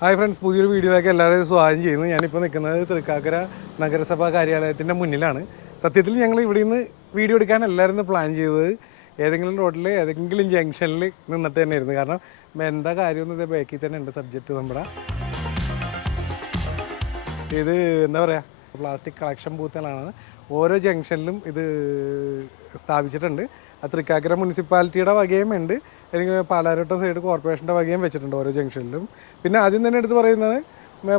Hi friends, പുതിയൊരു വീഡിയോയിലേക്ക് എല്ലാവരെയും സ്വാഗതം ചെയ്യുന്നു. ഞാനിപ്പോൾ നിൽക്കുന്നത് തൃക്കാക്കര നഗരസഭാ കാര്യാലയത്തിൻ്റെ മുന്നിലാണ്. സത്യത്തിൽ ഞങ്ങൾ ഇവിടെ നിന്ന് വീഡിയോ എടുക്കാൻ എല്ലാവരും പ്ലാൻ ചെയ്തത് ഏതെങ്കിലും റോഡിൽ ഏതെങ്കിലും ജംഗ്ഷനിൽ നിന്നിട്ട് തന്നെയായിരുന്നു. കാരണം എന്താ കാര്യമെന്ന് ഇത് ബാക്കിൽ തന്നെ ഉണ്ട് സബ്ജക്റ്റ്. നമ്മുടെ ഇത് എന്താ പറയുക, പ്ലാസ്റ്റിക് കളക്ഷൻ ബൂത്തുകളാണ് ഓരോ ജംഗ്ഷനിലും ഇത് സ്ഥാപിച്ചിട്ടുണ്ട്. തൃക്കാക്കര മുനിസിപ്പാലിറ്റിയുടെ വകയും ഉണ്ട്, അല്ലെങ്കിൽ പാലാരോട്ടം സൈഡ് കോർപ്പറേഷൻ്റെ വകയും വെച്ചിട്ടുണ്ട് ഓരോ ജംഗ്ഷനിലും. പിന്നെ ആദ്യം തന്നെ എടുത്ത്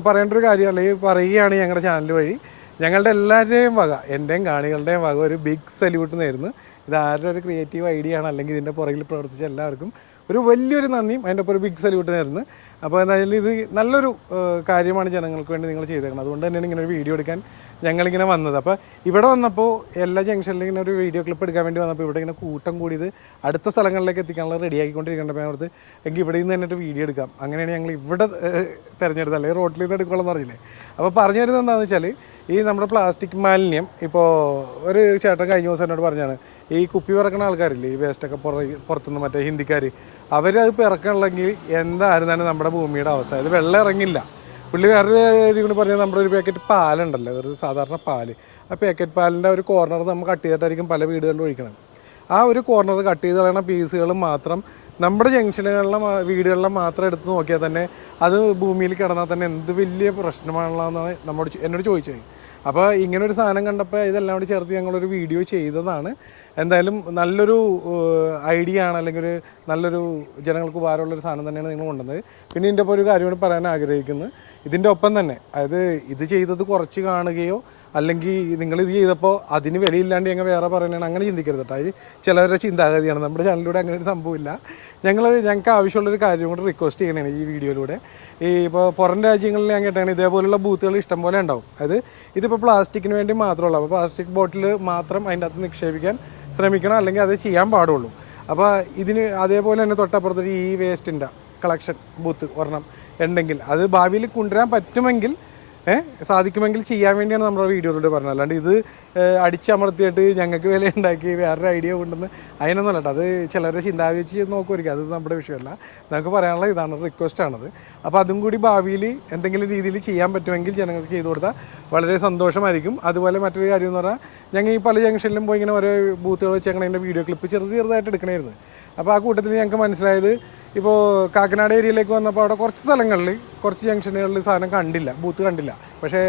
പറയേണ്ട ഒരു കാര്യം, അല്ലെങ്കിൽ പറയുകയാണ് ഞങ്ങളുടെ ചാനൽ വഴി ഞങ്ങളുടെ എല്ലാവരുടെയും വക, എൻ്റെയും കാണികളുടെയും വക ഒരു ബിഗ് സല്യൂട്ട് നേരുന്നു. ഇത് ആരുടെ ഒരു ക്രിയേറ്റീവ് ഐഡിയ ആണ്, അല്ലെങ്കിൽ ഇതിൻ്റെ പുറകിൽ പ്രവർത്തിച്ച എല്ലാവർക്കും ഒരു വലിയൊരു നന്ദിയും അതിൻ്റെ ഒപ്പം ഒരു ബിഗ് സല്യൂട്ട് നേരുന്നു. അപ്പോൾ എന്തായാലും ഇത് നല്ലൊരു കാര്യമാണ് ജനങ്ങൾക്ക് വേണ്ടി നിങ്ങൾ ചെയ്തേക്കണം. അതുകൊണ്ട് തന്നെയാണ് ഇങ്ങനെ ഒരു വീഡിയോ എടുക്കാൻ ഞങ്ങളിങ്ങനെ വന്നത്. അപ്പോൾ ഇവിടെ വന്നപ്പോൾ എല്ലാ ജംഗ്ഷനിലും ഇങ്ങനെ ഒരു വീഡിയോ ക്ലിപ്പ് എടുക്കാൻ വേണ്ടി വന്നപ്പോൾ ഇവിടെ ഇങ്ങനെ കൂട്ടം കൂടിയത് അടുത്ത സ്ഥലങ്ങളിലേക്ക് എത്തിക്കാനുള്ള റെഡിയാക്കിക്കൊണ്ടിരിക്കേണ്ടപ്പോൾ ഞാൻ ഓർത്ത് എങ്കിൽ ഇവിടെ നിന്ന് തന്നെ ഒരു വീഡിയോ എടുക്കാം. അങ്ങനെയാണ് ഞങ്ങൾ ഇവിടെ തിരഞ്ഞെടുത്തത്, അല്ലെങ്കിൽ റോട്ടിൽ നിന്ന് എടുക്കുകയെന്ന് പറഞ്ഞില്ലേ. അപ്പോൾ പറഞ്ഞു തരുന്നത് എന്താണെന്ന് വെച്ചാൽ, ഈ നമ്മുടെ പ്ലാസ്റ്റിക് മാലിന്യം ഇപ്പോൾ ഒരു ചേട്ടൻ കഴിഞ്ഞ ദിവസം എന്നോട് പറഞ്ഞാണ്, ഈ കുപ്പി പിറക്കുന്ന ആൾക്കാരില്ലേ, ഈ വേസ്റ്റൊക്കെ പുറത്തുനിന്ന് മറ്റേ ഹിന്ദിക്കാർ, അവരത് പിറക്കണമെങ്കിൽ എന്തായിരുന്നാലും നമ്മുടെ ഭൂമിയുടെ അവസ്ഥ, അത് വെള്ളം ഇറങ്ങില്ല. പുള്ളി വേറൊരു കാര്യം കൂടി പറഞ്ഞാൽ, നമ്മുടെ ഒരു പാക്കറ്റ് പാലുണ്ടല്ലോ, ഒരു സാധാരണ പാല്, ആ പാക്കറ്റ് പാലിൻ്റെ ഒരു കോർണർ നമ്മൾ കട്ട് ചെയ്തിട്ടായിരിക്കും പല വീടുകളിലും ഒഴിക്കണം. ആ ഒരു കോർണർ കട്ട് ചെയ്ത് കളയണ പീസുകൾ മാത്രം നമ്മുടെ ജംഗ്ഷനുകളിലെ വീടുകളിലെ മാത്രം എടുത്ത് നോക്കിയാൽ തന്നെ അത് ഭൂമിയിൽ കിടന്നാൽ തന്നെ എന്ത് വലിയ പ്രശ്നമാണെന്നാണ് എന്നോട് ചോദിച്ചത്. അപ്പോൾ ഇങ്ങനൊരു സാധനം കണ്ടപ്പോൾ ഇതെല്ലാം കൂടി ചേർത്ത് ഞങ്ങളൊരു വീഡിയോ ചെയ്തതാണ്. എന്തായാലും നല്ലൊരു ഐഡിയ ആണ്, അല്ലെങ്കിൽ ഒരു നല്ലൊരു ജനങ്ങൾക്ക് ഉപകാരമുള്ളൊരു സാധനം തന്നെയാണ് നിങ്ങൾ കൊണ്ടുവന്നത്. പിന്നെ ഇതിൻ്റെ ഒപ്പം ഒരു കാര്യം കൂടി പറയാൻ ആഗ്രഹിക്കുന്നത്, ഇതിൻ്റെ ഒപ്പം തന്നെ, അതായത് ഇത് ചെയ്തത് കുറച്ച് കാണുകയോ അല്ലെങ്കിൽ നിങ്ങളിത് ചെയ്തപ്പോൾ അതിന് വിലയില്ലാണ്ട് ഞങ്ങൾ വേറെ പറയണതാണ്, അങ്ങനെ ചിന്തിക്കരുത് കേട്ടോ. അത് ചിലവരുടെ ചിന്താഗതിയാണ്. നമ്മുടെ ചാനലിലൂടെ അങ്ങനെ ഒരു സംഭവമില്ല. ഞങ്ങൾക്ക് ആവശ്യമുള്ളൊരു കാര്യം കൂടി റിക്വസ്റ്റ് ചെയ്യണതാണ് ഈ വീഡിയോയിലൂടെ. ഇപ്പോൾ പുറം രാജ്യങ്ങളിൽ ഞാൻ കേട്ടാണ് ഇതേപോലുള്ള ബൂത്തുകൾ ഇഷ്ടംപോലെ ഉണ്ടാവും. അതായത് ഇതിപ്പോൾ പ്ലാസ്റ്റിക്കിന് വേണ്ടി മാത്രമുള്ള, അപ്പോൾ പ്ലാസ്റ്റിക് ബോട്ടിൽ മാത്രം അതിൻ്റെ അകത്ത് നിക്ഷേപിക്കാൻ ശ്രമിക്കണം, അല്ലെങ്കിൽ അത് ചെയ്യാൻ പാടുള്ളൂ. അപ്പോൾ ഇതിന് അതേപോലെ തന്നെ തൊട്ടപ്പുറത്തൊരു ഈ വേസ്റ്റിൻ്റെ കളക്ഷൻ ബൂത്ത് ഒരെണ്ണം ഉണ്ടെങ്കിൽ അത് ഭാവിയിൽ കൊണ്ടുവരാൻ പറ്റുമെങ്കിൽ സാധിക്കുമെങ്കിൽ ചെയ്യാൻ വേണ്ടിയാണ് നമ്മുടെ വീഡിയോയിലൂടെ പറഞ്ഞത്. അല്ലാണ്ട് ഇത് അടിച്ചമർത്തിയിട്ട് ഞങ്ങൾക്ക് വില ഉണ്ടാക്കി വേറൊരു ഐഡിയ കൊണ്ടുവന്ന് അതിനൊന്നും അല്ല. അത് ചിലരെ ചിന്താഗതി വെച്ച് നോക്കുമായിരിക്കും, അത് നമ്മുടെ വിഷയമല്ല. നമുക്ക് പറയാനുള്ള ഇതാണ്, റിക്വസ്റ്റാണത്. അപ്പോൾ അതും കൂടി ഭാവിയിൽ എന്തെങ്കിലും രീതിയിൽ ചെയ്യാൻ പറ്റുമെങ്കിൽ ജനങ്ങൾക്ക് ചെയ്തു കൊടുത്താൽ വളരെ സന്തോഷമായിരിക്കും. അതുപോലെ മറ്റൊരു കാര്യം എന്ന് പറഞ്ഞാൽ, ഞങ്ങൾ ഈ പല ജംഗ്ഷനിലും പോയി ഇങ്ങനെ ഓരോ ബൂത്തുകൾ വെച്ച് ഞങ്ങൾ അതിൻ്റെ വീഡിയോ ക്ലിപ്പ് ചെറുതായിട്ട് എടുക്കണമായിരുന്നു. അപ്പോൾ ആ കൂട്ടത്തിൽ ഞങ്ങൾക്ക് മനസ്സിലായത്, ഇപ്പോൾ കാക്കനാട് ഏരിയയിലേക്ക് വന്നപ്പോൾ അവിടെ കുറച്ച് സ്ഥലങ്ങളിൽ കുറച്ച് ജംഗ്ഷനുകളിൽ സാധനം കണ്ടില്ല, ബൂത്ത് കണ്ടില്ല. പക്ഷേ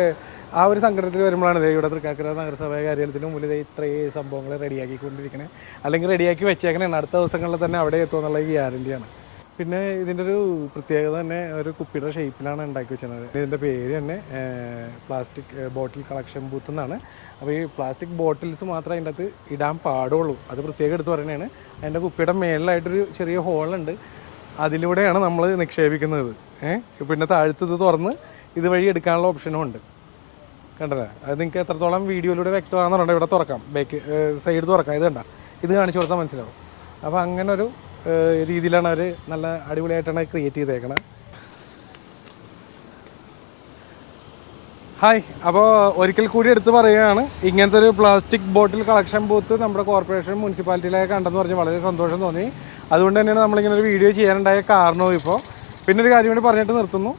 ആ ഒരു സങ്കടത്തിൽ വരുമ്പോഴാണ് ഇവിടെ തൃക്കാക്കര നഗരസഭാ കാര്യാലയത്തിന് മുന്നിൽ ഇത്രയും സംഭവങ്ങൾ റെഡിയാക്കിക്കൊണ്ടിരിക്കണേ, അല്ലെങ്കിൽ റെഡിയാക്കി വെച്ചേക്കണേ. അടുത്ത ദിവസങ്ങളിൽ തന്നെ അവിടെ എത്തുമെന്നുള്ള ഗ്യാരണ്ടിയാണ്. പിന്നെ ഇതിൻ്റെ ഒരു പ്രത്യേകത തന്നെ ഒരു കുപ്പിയുടെ ഷേപ്പിലാണ് ഉണ്ടാക്കി വെച്ചത്. ഇതിൻ്റെ പേര് തന്നെ പ്ലാസ്റ്റിക് ബോട്ടിൽ കളക്ഷൻ ബൂത്ത് എന്നാണ്. അപ്പോൾ ഈ പ്ലാസ്റ്റിക് ബോട്ടിൽസ് മാത്രമേ അതിൻ്റെ അകത്ത് ഇടാൻ പാടുള്ളൂ, അത് പ്രത്യേകം എടുത്ത് പറയുന്നതാണ്. അതിൻ്റെ കുപ്പിയുടെ മേളിലായിട്ടൊരു ചെറിയ ഹോളുണ്ട്, അതിലൂടെയാണ് നമ്മൾ നിക്ഷേപിക്കുന്നത്. പിന്നെ താഴത്തത് തുറന്ന് ഇതുവഴി എടുക്കാനുള്ള ഓപ്ഷനും ഉണ്ട്. കണ്ടല്ലേ, അത് നിങ്ങൾക്ക് എത്രത്തോളം വീഡിയോയിലൂടെ വ്യക്തമാണെന്ന് പറഞ്ഞാൽ ഇവിടെ തുറക്കാം, ബാക്ക് സൈഡ് തുറക്കാം. ഇത് കണ്ട, ഇത് കാണിച്ചു കൊടുത്താൽ മനസ്സിലാവും. അപ്പോൾ അങ്ങനെ ഒരു രീതിയിലാണ് അവർ നല്ല അടിപൊളിയായിട്ടാണ് ക്രിയേറ്റ് ചെയ്തേക്കണത്. ഹായ്, അപ്പോൾ ഒരിക്കൽ കൂടി എടുത്ത് പറയുകയാണ്, ഇങ്ങനത്തെ ഒരു പ്ലാസ്റ്റിക് ബോട്ടിൽ കളക്ഷൻ ബൂത്ത് നമ്മുടെ കോർപ്പറേഷൻ മുനിസിപ്പാലിറ്റിയിലേക്ക് കണ്ടെന്ന് പറഞ്ഞ് വളരെ സന്തോഷം തോന്നി. അതുകൊണ്ട് തന്നെയാണ് നമ്മളിങ്ങനെ ഒരു വീഡിയോ ചെയ്യാനുണ്ടായ കാരണവും. ഇപ്പോൾ പിന്നെ ഒരു കാര്യം കൂടി പറഞ്ഞിട്ട് നിർത്തുന്നു,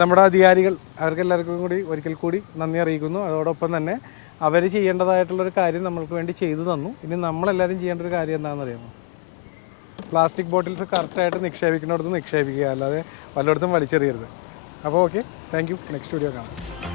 നമ്മുടെ അധികാരികൾ അവർക്കെല്ലാവർക്കും കൂടി ഒരിക്കൽ കൂടി നന്ദി അറിയിക്കുന്നു. അതോടൊപ്പം തന്നെ അവർ ചെയ്യേണ്ടതായിട്ടുള്ളൊരു കാര്യം നമ്മൾക്ക് വേണ്ടി ചെയ്തു തന്നു. ഇനി നമ്മളെല്ലാവരും ചെയ്യേണ്ട ഒരു കാര്യം എന്താണെന്ന് അറിയാമോ? പ്ലാസ്റ്റിക് ബോട്ടിൽസ് കറക്റ്റായിട്ട് നിക്ഷേപിക്കുന്നിടത്ത് നിക്ഷേപിക്കുക, അല്ലാതെ വല്ലയിടത്തും വലിച്ചെറിയരുത്. അപ്പോൾ okay, thank you. Next video കാണാം.